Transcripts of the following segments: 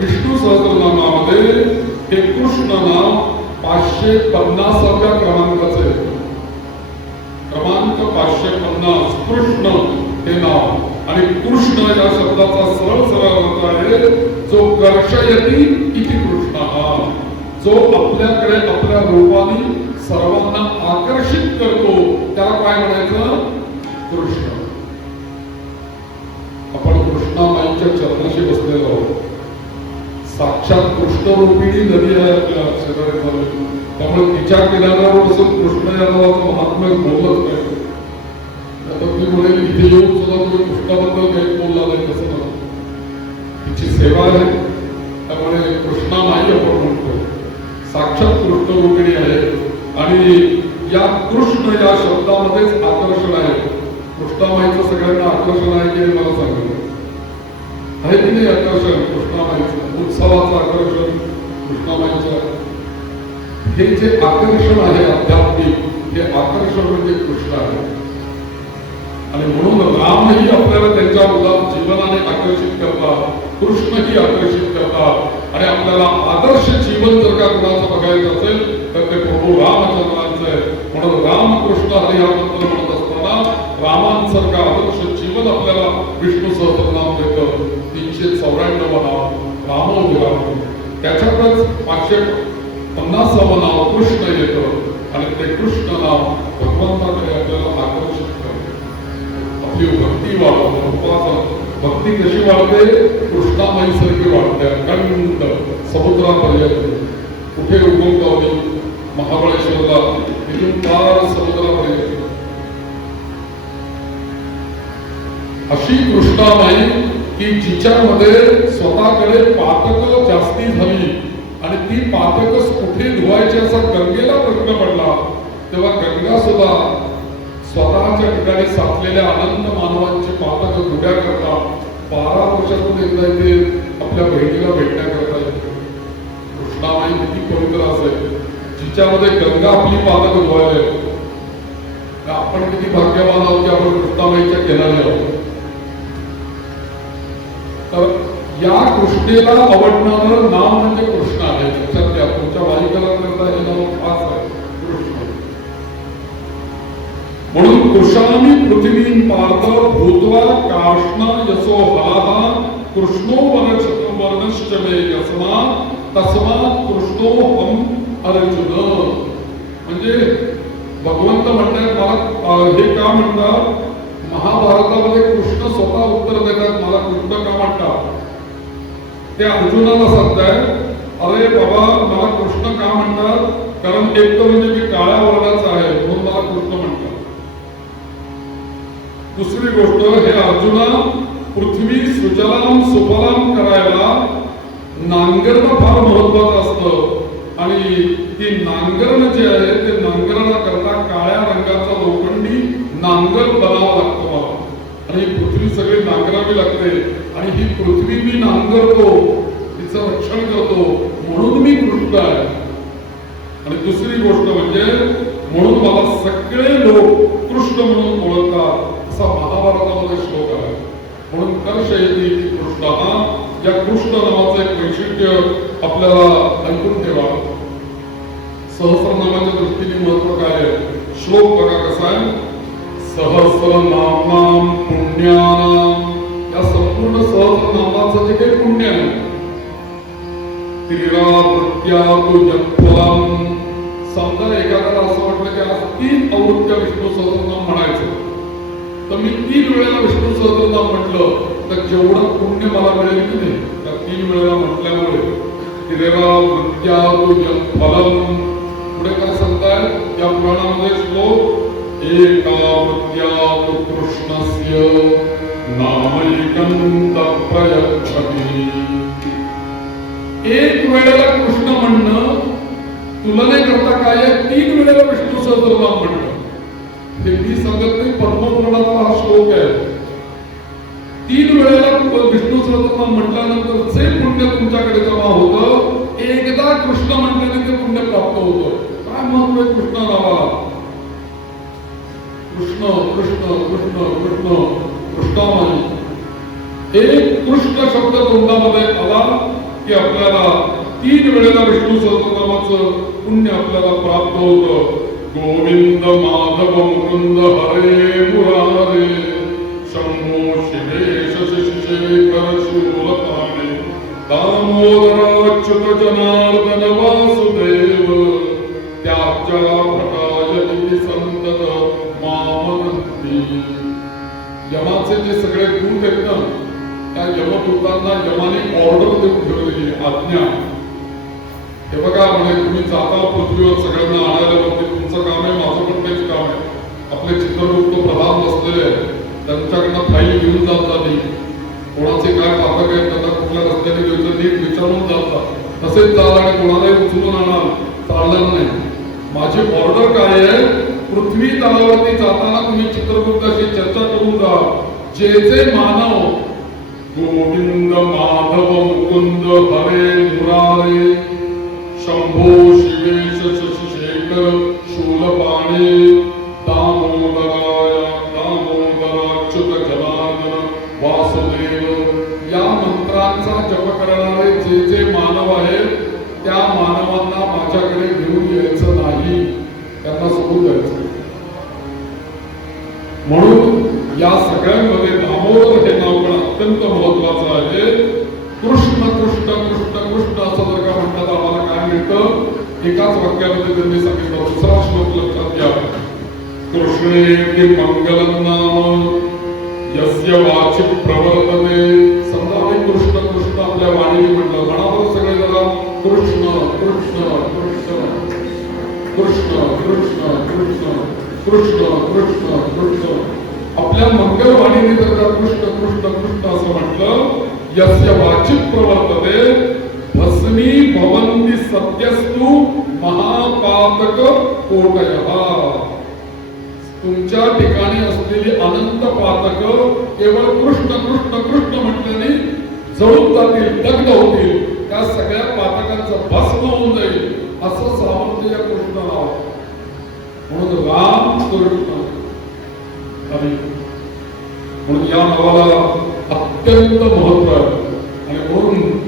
विष्णू सहस्रनामामध्ये हे कृष्ण नाव 550व्या क्रमांकाचे आहे. क्रमांक 550 कृष्ण हे नाव. आणि कृष्ण या शब्दाचा सरळ अर्थ आहे जो कर्षयती इति कृष्णः, जो आपल्याकडे आपल्या रूपाने सर्वांना आकर्षित करतो त्याला काय म्हणायचं? कृष्ण. आपण कृष्णामाईच्या चरणाशी बसलेलो आहोत. साक्षात कृष्णरूपिणी नदी आहे आपल्या शेजारी, त्यामुळे तिच्या किनाऱ्यावर बसून कृष्ण या नावाचं महात्म्य बोलत नाही. आता तुम्ही म्हणेल इथे येऊन सुद्धा तुम्ही कृष्णाबद्दल काही बोलला नाही, कसं नाही. तिची सेवा आहे, त्यामुळे कृष्णामाई आपण म्हणतो. साक्षात कृष्णरूपिणी आहे. आणि या कृष्ण या शब्दामध्येच आकर्षण आहे. कृष्णामाईचं सगळ्यांना आकर्षण आहे की मला सांगितलं आहे की नाही? आकर्षण कृष्णामाईचं, उत्सवाचं आकर्षण कृष्णामाईचं. हे जे आकर्षण आहे आध्यात्मिक, हे आकर्षण म्हणजे कृष्ण आहे. आणि म्हणून रामही आपल्याला त्यांच्या जीवनाने आकर्षित करतात, कृष्णही आकर्षित करतात. आणि आपल्याला आदर्श जीवन जर का कुणाचं बघायचं असेल तर ते प्रभू रामचंद्रांचं आहे. म्हणून रामकृष्ण हरी हा मंत्र म्हणत असताना रामांसारखं आदर्श जीवन आपल्याला विष्णू सहस्रनाम देतं. 394 नाव रामोविराम, त्याच्यातच 550वं नाव कृष्ण येतं. आणि ते कृष्ण नाव भगवंताकडे आपल्याला आकर्षित करतं. आपली भक्ती वाढवते. उपासना भक्ती कशी वाढते? कृष्णामाईसारखी वाढते. अखंड समुद्रापर्यंत. कुठे उगम गावली? महाबळेश्वरला, तिथून पार समुद्रापर्यंत. अशी कृष्णामाई की जिच्यामध्ये स्वतःकडे पातक जास्ती झाली आणि ती पातकच कुठे धुवायची असा गंगेला प्रश्न पडला, तेव्हा गंगा सुद्धा स्वतःच्या ठिकाणी साचलेल्या अनंत मानवांची पातक धुड्या करता 12 वर्षातून एकदा येते आपल्या बहिणीला भेटण्याकरता येते. कृष्णामाई किती पवित्र असेल, जिच्यामध्ये गंगा आपली पातक धुवायला. आपण किती भाग्यवान आहोत की आपण कृष्णामाईच्या किनारी आहोत. तर या कृष्णेला आवडणारं नाव म्हणजे कृष्ण आहे. लक्षात घ्या, तुमच्या वाईकला करता हे नाव खास आहे, कृष्ण. म्हणून कृष्णामी पृथ्वी पार्थ भूत्वा काष्ण यशो हलाहा कृष्णो वर्णश्च मे यस्मात् तस्मात् कृष्णो हम अर्जुन. म्हणजे भगवंत म्हणतात मला हे का म्हणतात? महाभारतामध्ये कृष्ण स्वतः उत्तर देतात मला कृष्ण का म्हणतात. ते अर्जुनाला सांगताय अरे बाबा मला कृष्ण का म्हणतात? कारण एक तर म्हणजे मी काळ्या वर्णाचा आहे म्हणून मला कृष्ण म्हणतात. दुसरी गोष्ट, हे अर्जुना पृथ्वी सुजलाम सुफलाम करायला नांगरणं फार महत्वाचं असतं. आणि ती नांगरण जे आहे ते नांगरणाकरता काळ्या रंगाचा लोखंडी नांगर बनावा लागतो मला. आणि ही पृथ्वी सगळी नांगरावी लागते. आणि ही पृथ्वी मी नांगरतो, तिचं रक्षण करतो, म्हणून मी कृष्ण आहे. आणि दुसरी गोष्ट म्हणजे म्हणून मला सगळे लोक कृष्ण म्हणून ओळखतात, असा महाभारतामध्ये श्लोक आहे. म्हणून कर्षयती कृष्ण हा या कृष्ण नावाचं एक वैशिष्ट्य आपल्याला ऐकून ठेवा. सहस्रनामाच्या दृष्टीने महत्व काय आहे? श्लोक बघा कसा आहे. सहस्रनामां पुण्यानां, या संपूर्ण सहस्रनामाचं जे काही पुण्य आहे, तिरावृत्त्यातु यत्फलम्. समजा एखाद्याला असं वाटलं की आज 3 आवृत्त्या विष्णू सहस्रनाम म्हणायचं, तर मी 3 वेळेला विष्णू सहस्रनाम म्हटलं तर जेवढं पुण्य मला मिळेल की नाही त्या 3 वेळेला म्हटल्यामुळे. तिरावृत्त्यातु यत्फलम्. पुढे काय सांगताय या पुराणामध्ये श्लोक? एकावृत्त्यातु कृष्णस्य नामैकं तत्प्रयच्छति. एक वेळेला कृष्ण म्हणणं तुलने करता काय 3 वेळेला विष्णू सहस्रनाम म्हणणं. हे मी सांगत नाही, पद्मपुराणाचा हा श्लोक आहे. 3 वेळेला विष्णू सहस्रनाम म्हटल्यानंतर जे पुण्य तुमच्याकडे जमा होतं, एकदा कृष्ण म्हटल्याने ते पुण्य प्राप्त होतं. काय महत्व आहे कृष्ण नावाला? कृष्ण कृष्ण कृष्ण कृष्ण कृष्णामाई. एक कृष्ण शब्द तोंडामध्ये आला की आपल्याला 3 वेळेला विष्णू सहस्रनामाचं पुण्य आपल्याला प्राप्त होतं. गोविंद माधव मुकुंद हरे मुरारे शंभो शिवेश शशिशेखर शूलपाणे दामोदराच्युत जनार्दन वासुदेव त्याच्या भटाय निधी संतत मामनंती. यमाचे जे सगळे दूत आहेत ना, त्या यमदूतांना यमाने ऑर्डर देऊन ठेवलेली आज्ञा. हे बघा म्हणे तुम्ही जाता पृथ्वीवर सगळ्यांना आणायला वरती, तुमचं काम आहे, माझं पण तेच काम आहे. आपले चित्रगुप्त प्रधान बसलेले आहेत, त्यांच्याकडनं फाईल घेऊन जात जाते. कोणाचे काय पातक आहेत त्यांना कुठल्या रस्त्याने घ्यायचं नीट विचारून जातात. तसेच जाणार आणि कोणालाही उचलून आणणार चालणार नाही. माझी ऑर्डर काय आहे, पृथ्वी तलावरती जाताना तुम्ही चित्रगुप्ताशी चर्चा करून जा. जे जे मानव गोविंद माधव मुकुंद हरे मुरारे शंभो शिवेश शशिशेखर शूलपाणे दामोदराय दामोदराच्युत जनार्दन वासुदेव या मंत्रांचा जप करणारे जे जे मानव आहेत त्या मानवांना माझ्याकडे घेऊन यायचं नाही, त्यांना सोडून द्यायचं. म्हणून या सगळ्यांमध्ये दामोदर हे नाव पण अत्यंत महत्वाचं आहे. कृष्ण कृष्ण कृष्ण कृष्ण असं जर का म्हणतात आम्हाला काय मिळतं, एकाच वाक्यामध्ये त्यांनी सांगितलं. दुसरा श्लोक लक्षात घ्या. कृष्णेति मंगलम नाम यस्य वाची प्रवर्तते. समजा आम्ही कृष्ण कृष्ण आपल्या वाणीने म्हटलं, म्हणावं सगळे जरा कृष्ण कृष्ण कृष्ण कृष्ण कृष्ण कृष्ण कृष्ण कृष्ण कृष्ण. आपल्या मंगलवाणीने जर का कृष्ण कृष्ण कृष्ण असं म्हटलं, यस्य वाचित प्रवर्तते भस्मी भवन्ति सत्यस्तु महापातक कोटयः. तुमच्या ठिकाणी असलेली अनंत पातक केवळ कृष्ण कृष्ण कृष्ण म्हटल्याने जळून जातील, दग्ध होतील. त्या सगळ्या पातकांचं भस्म होऊन जाईल असं सामर्थ्य या कृष्ण नाव. म्हणून राम कृष्ण हरी, म्हणून या नावाला अत्यंत महत्व आहे. आणि म्हणून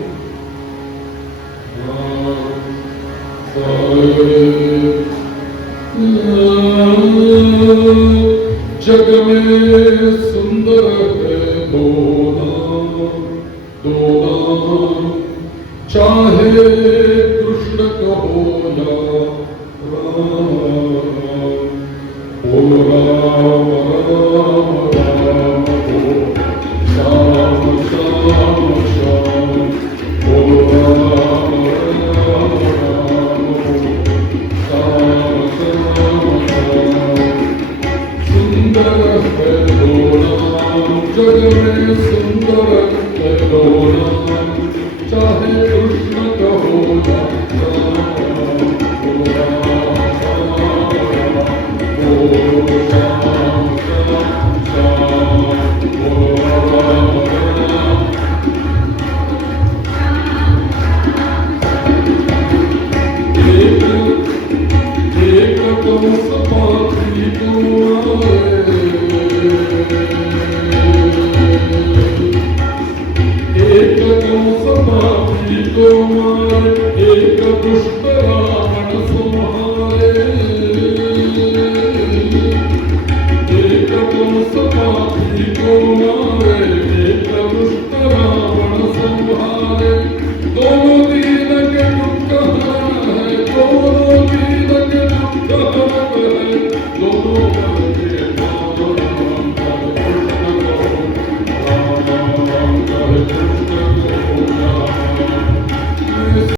जग में सुंदर है दो नाम, चाहे कृष्ण कहो या राम. बोलो राम राम राम बोलो श्याम श्याम श्याम. बोलो राम राम राम बोलो श्याम श्याम श्याम. सुंदर है दो नाम, जग में सुंदर है दो नाम, चाहे कृष्ण कहो या राम. बोलो राम राम राम बोलो श्याम श्याम श्याम. बोलो राम राम. एक एक कंस पापी तुम्हारे, एक कंस पापी तुम्हारे, एक दुष्ट